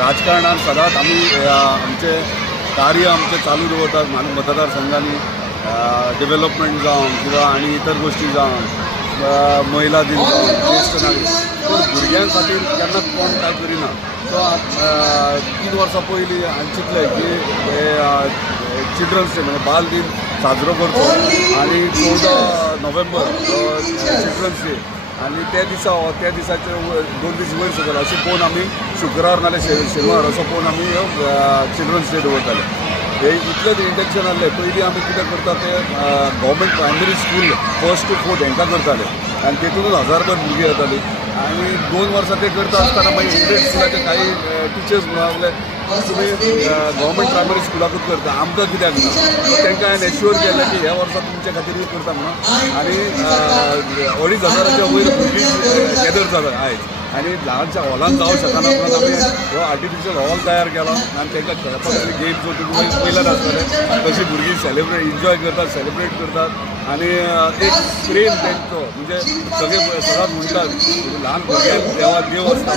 राजकारणात सदांच आमी आमचे कार्य आमचे चालू दवरतात मान मतदारसंघांनी डेव्हलपमेंट जावं किंवा आनी इतर गोश्टी जावं महिला दिन जावं ज्येश्ठ नागरीक. पूण भुरग्यां खातीर केन्नाच कोण कांय करिना सो तीन वर्सां पयलीं हांवें चिंतलें की हे चिल्ड्रन्स डे म्हणजे बाल दिन साजरो करचो आनी चवदा नोव्हेंबर चिल्ड्रन्स डे आनी त्या दिसा हो त्या दिसाचे दोन दीस वयर सकयल अशें पळोवन आमी शुक्रार नाल्यार शेनवार असो पळोवन आमी चिल्ड्रन्स डे दवरताले हे इतलेंच इंटेन्शन आसलें पयलीं आमी कितें करता ते government primary school first to fourth हांकां करताले आनी तेतूनच हजारभर भुरगीं येतालीं आनी दोन वर्सां ते करता आसतना मागीर म्हणजे इंग्लीश स्कुलाचे काही टिचर्स म्हणून आसले तुमी गव्हर्मेंट प्रायमरी स्कुलाकूच करता? आमकां कित्याक ना सो तांकां हांवें एश्युअर केलें की ह्या वर्सा तुमच्या खातीरूच करता म्हणून. आनी अडीच हजाराच्या वयर भुरगीं गॅदर जाता आयज आनी ल्हानशा हॉलान जावं शकना म्हणून आमी हो आर्टिफिशियल हॉल तयार केला. आनी तांकां खेळपाक गेम्स जो तुमी पयल्यात आसतले तशी भुरगीं सेलिब्रेट एन्जॉय करतात सेलिब्रेट करतात. आनी एक प्रेम तेंचो म्हणजे सगळे सगळ्यात म्हणतात म्हणजे ल्हान भुरग्यांक देवा देव आसता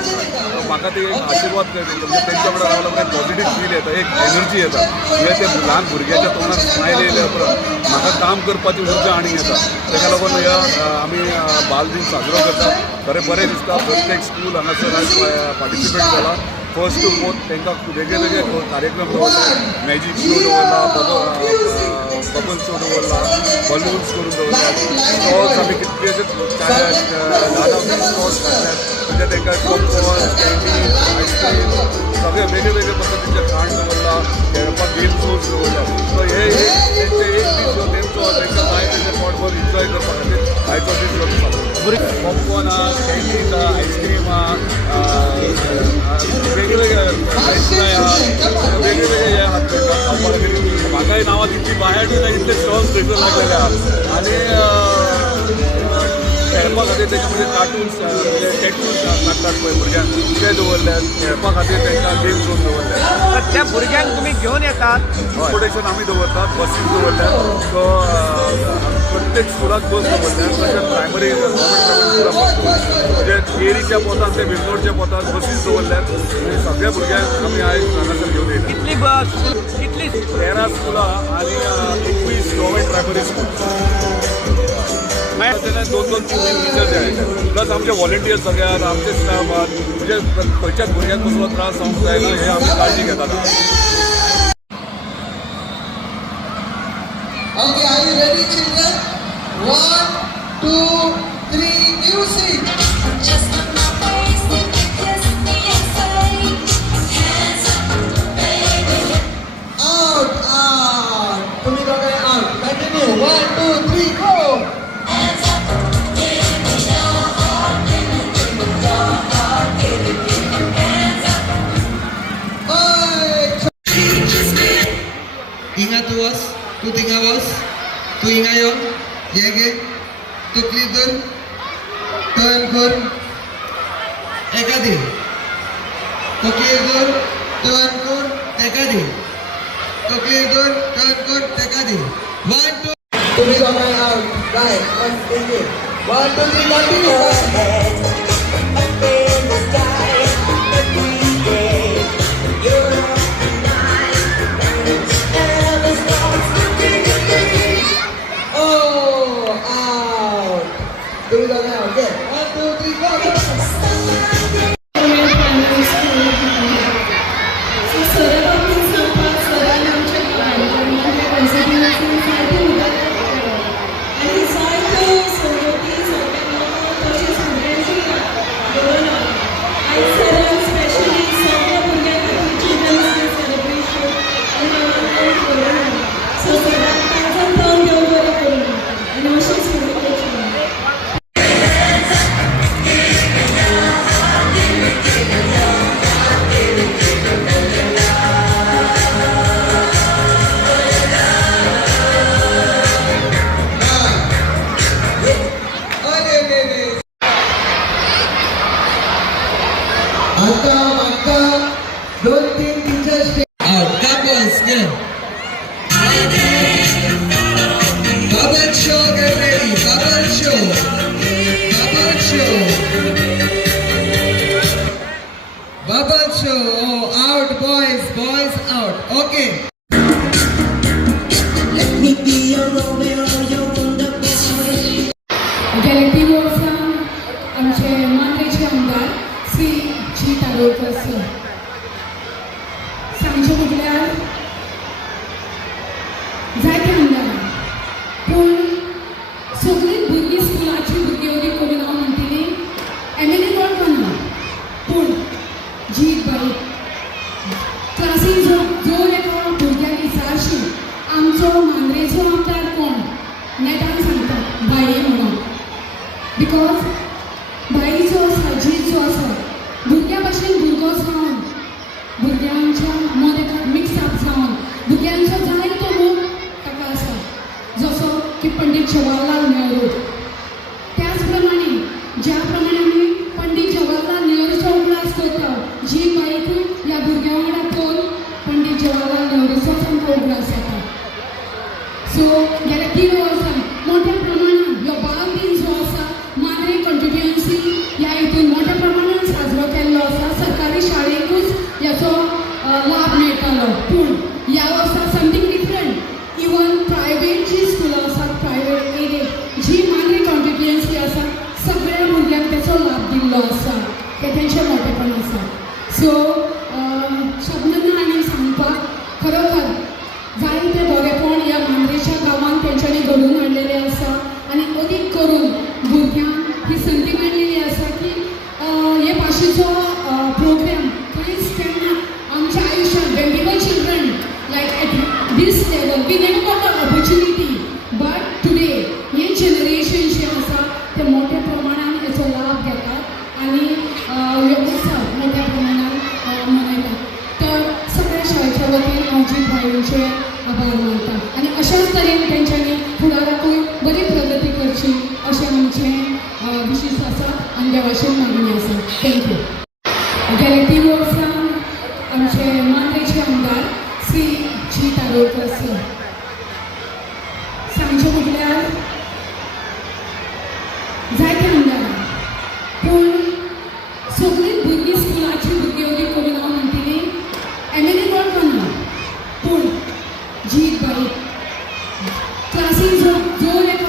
म्हाका ते एक आशिर्वाद करता म्हणजे तेंच्या वांगडा रावल्या उपरांत पॉझिटीव फील येता एक एनर्जी येता. म्हणजे ते ल्हान भुरग्याच्या तोंडात स्मायल येयल्या उपरांत म्हाका काम करपाची उर्जा आनी येता. ताका लागून ह्या आमी बाल दिन साजरो करतात खरें बरें दिसता प्रत्येक स्कूल हांगासर आज पार्टिसिपेट जाला फ़र्स्ट टू फोर्थ तांकां वेगळे कार्यक्रम दवरला मॅजीक शो दवरला बबल शो दवरला बलून्स करून दवरला स्टॉल्स आमी कितलेशेच स्टॉल्स म्हणजे तांकां पॉपकॉर्न कँडी सगळे खाण गेम शोज़ सो हे एक दीस एन्जॉय करपा खातीर आयचो दीस साजरो पॉपकॉर्न आहा आयस्क्रीम आहा. वेगवेगळे म्हाकाय नांवां तितली बाहेर इतले स्टॉल्स थंयसर लागलेले आहा आनी खेळपा खातीर तेच्या मध्ये कार्टून्स टॅटूज काडटात पळय भुरग्यांक ते दवरल्यात खेळपा खातीर तांकां गेम झोन दवरल्यात तर त्या भुरग्यांक तुम्ही घेऊन येतात? ट्रान्सपोर्टेशन आमी दवरतात बसीस दवरल्यात सो प्रत्येक स्कुलाक बस तशेंच प्रायमरी गव्हर्मेंट प्रायमरी स्कुलाक म्हणजे एरीच्या पोतान ते विरनोडच्या पोतान बसीस दवरल्यात आनी सगळ्या भुरग्यांक आमी आयज हांगासर घेवन येयल्यात कितली बस? कितली? तेरा स्कुलां आनी एकवीस गव्हर्मेंट प्रायमरी स्कूल दोन दोन तीन तीन टिचर्स येतात प्लस आमचे व्हॉलेंटियर्स सगळ्यात आमचे स्टाफ आहात. म्हणजे खंयच्याच भुरग्यांक कसलो त्रास जावंक जायना हे आमी काळजी घेतात Okay, are you ready, children? One, two, three, music. Out, out. Put it out. Continue. One, two, three, go. Ingat tuwas, tuting awas, tuingayon, ingayon, yege, tu klidun, turn kur, ekadi. Tu klidun, turn kur, ekadi. Tu klidun, turn kur, ekadi. One, two. तुम्ही दोघे out. Right. One, three. One, two, three, दोन तीन teachers out couples घे bubble show get ready bubble show bubble show Bubble show. Oh, out, boys, boys, out. Okay. Let me be your Romeo, your wonder boy. गेले तीन वर्सां आमचे मांद्रेचे आमदार श्री जी तारोळकर sir सांगचे म्हटल्यार जायते आमदार पूण सगळीं भुरगीं स्कुलाची भुरगीं वगैरे करून हांव म्हणटली एम वळखना पूण जी बाई क्लासीन जो जो एका भुरग्याक विचारशी आमचो मांद्रेचो आमदार कोण? नेटान सांगता बाये म्हणून. बिकॉज बाईचो आसा जीत जो आसा भुरग्या भाशेन भुरगो जावन भुरग्यांच्या पंडित जवाहरलाल नेहरू. त्याच प्रमाणे ज्या प्रमाणे आमी पंडीत जवाहरलाल नेहरूचो उगडास करता जी बाईक ह्या भुरग्यां वांगडा पळोवन पंडित जवाहरलाल नेहरूचोच आमकां उगडास जाता सो गेल्या तीन वर्सां मोठ्या प्रमाणात ह्यो बाल दिन जो आसा माद्रे कॉन्स्टिट्युएन्सी ह्या हितून मोठ्या प्रमाणात साजरो केल्लो आसा सरकारी शाळेकूच ह्याचो लाभ मेळटालो पूण भुरग्यांक ही संधी अशें आमचें विशीस आसा आनी देवाशेन मागणी आसा थँक्यू गेले तीन वर्सां आमचे मांद्रेचे आमदार श्री जी तारोळकर सर सांगचे म्हटल्यार जायते आमदार. पूण सगळीं भुरगीं स्कुलाची भुरगीं वगैरे करून हांव म्हणटली एम एल करना पूण जी बाई क्लासीन जो जोर एका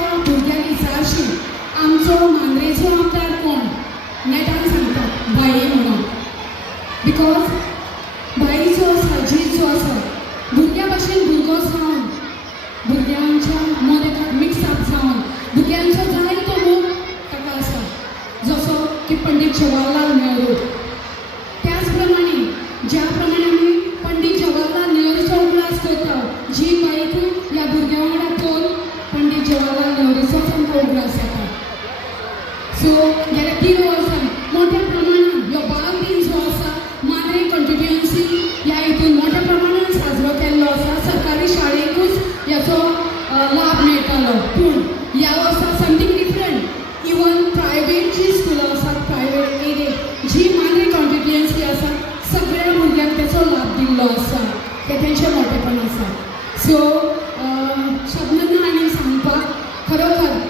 आमचो मांद्रेचो आमदार कोण? नेटान सांगता बाये म्हणून. बिकॉज सो शब्दांना ना आनी सांगपाक खरोखर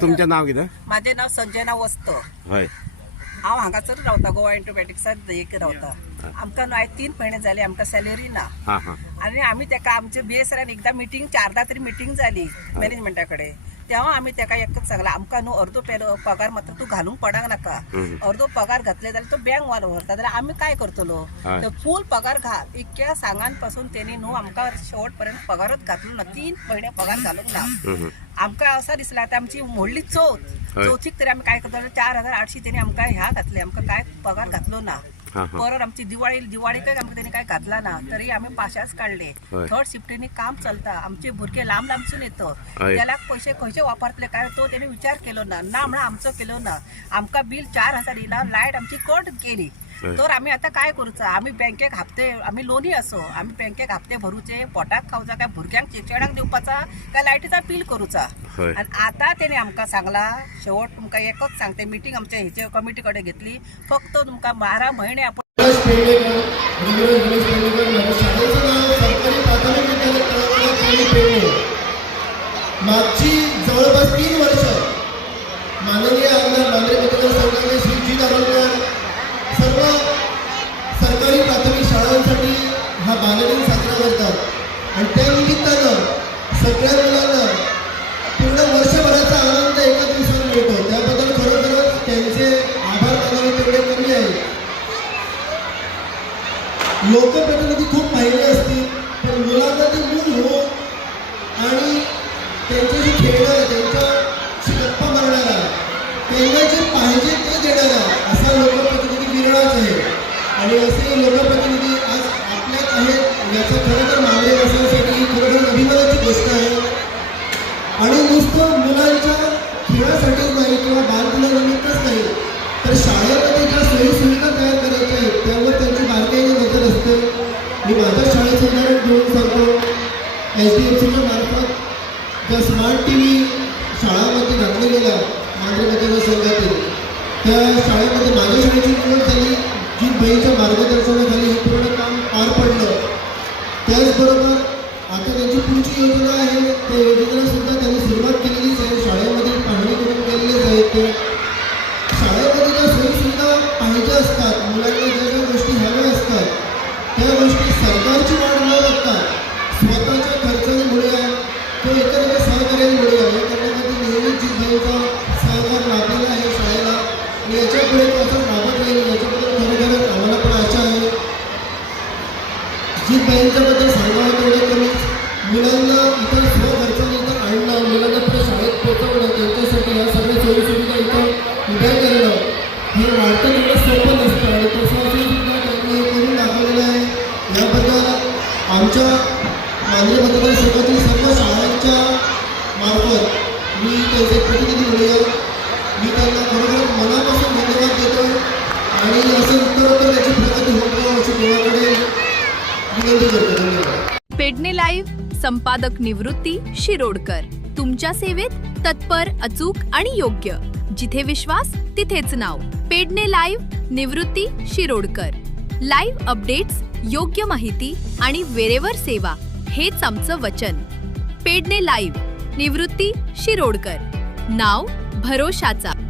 तुमचें नांव कितें? माझे नाव संजना वस्त. हय. हांव हांगासर रावता गोवा एंटीबायोटिक्सात एक रावता आमकां न्हू आयज तीन म्हयने जाले आमकां सॅलरी ना. हां हां. आनी आमी ताका आमचे बीएसआरान एकदां मिटींग चारदां तरी मिटींग जाली मॅनेजमेंटा कडेन तेव्हा आमी ताका एकच सांगला आमकां न्हू अर्दो पेलो पगार मात्र तूं घालूंक पडक नाका. अर्दो पगार घातले जाल्यार तो बँक वालो व्हरता जाल्यार आमी काय करतलो? फूल पगार घाल इतक्या सांगानपासून तेणी न्हू आमकां शेवट पर्यंत पगारच घातलो ना. तीन म्हयने पगार घालूंक ना. आमकां असं दिसला आता आमची व्हडली चवथ हय. चवथीक तरी आमी काय करतलो? चार हजार आठशी तेणी आमकां ह्या घातले. आमकां काय पगार घातलो ना. हां हां परत आमची दिवाळी दिवाळीकय आमकां तेणी काय घातला ना तरी आमी पाशाच हय. थर्ड शिफ्टीनी काम चलता आमचे भुरगे लांब लांबसून येतो हय. त्याला पैसे खंयचे वापरतले काय तो तेणी विचार केलो ना ना म्हणून आमचो केलो ना आमकां बिल चार हजार येयला लायट आमची कट हय. तर आमी आतां काय करूचा आमी बँकेक हप्ते आमी लोनी असो आमी बँकेक हप्ते भरूचे पोटाक खावचा काय भुरग्यांक शिक्षणाक दिवपाचा काय लायटीचा बिल करूचा. आणि आता तेणे आमकां सांगला शेवट तुमकां एकच सांगते मिटींग आमच्या हेचे कमिटी कडेन घेतली फक्त तुमकां बारा महिने आपण गणेश आणि त्या निमित्तानं सगळ्या मुलांना पूर्ण वर्षभराचा आनंद एका दिवसात मिळतो. त्याबद्दल खरोखरच त्यांचे आभार मानावे तेवढे कमी आहे. लोकप्रतिनिधी खूप पाहिले असतील पण मुलांना ते मूल हो आणि त्यांच्याशी खेळणारा त्यांच्याशी गप्पा मारणारा त्यांना जे पाहिजे ते देणारा असा लोकप्रतिनिधी विरळाच आहे. आणि असे लोकप्रतिनिधी आज आपल्यात आहेत याचा खरं एच डी आणि असं उत्तरोत्तर त्याची प्रगती होत अशी विनंती करतो. धन्यवाद. पेडणे लाईव्ह संपादक निवृत्ती शिरोडकर. तुमच्या सेवेत तत्पर अचूक आणि योग्य. जिथे विश्वास तिथेच नाव. Pedne live Nivrutti Shirodkar. Live updates योग्य माहिती आणि वेरेवर सेवा. हेच आमचं वचन. पेडणे लाईव्ह निवृत्ती शिरोडकर. नाव भरोशाचा.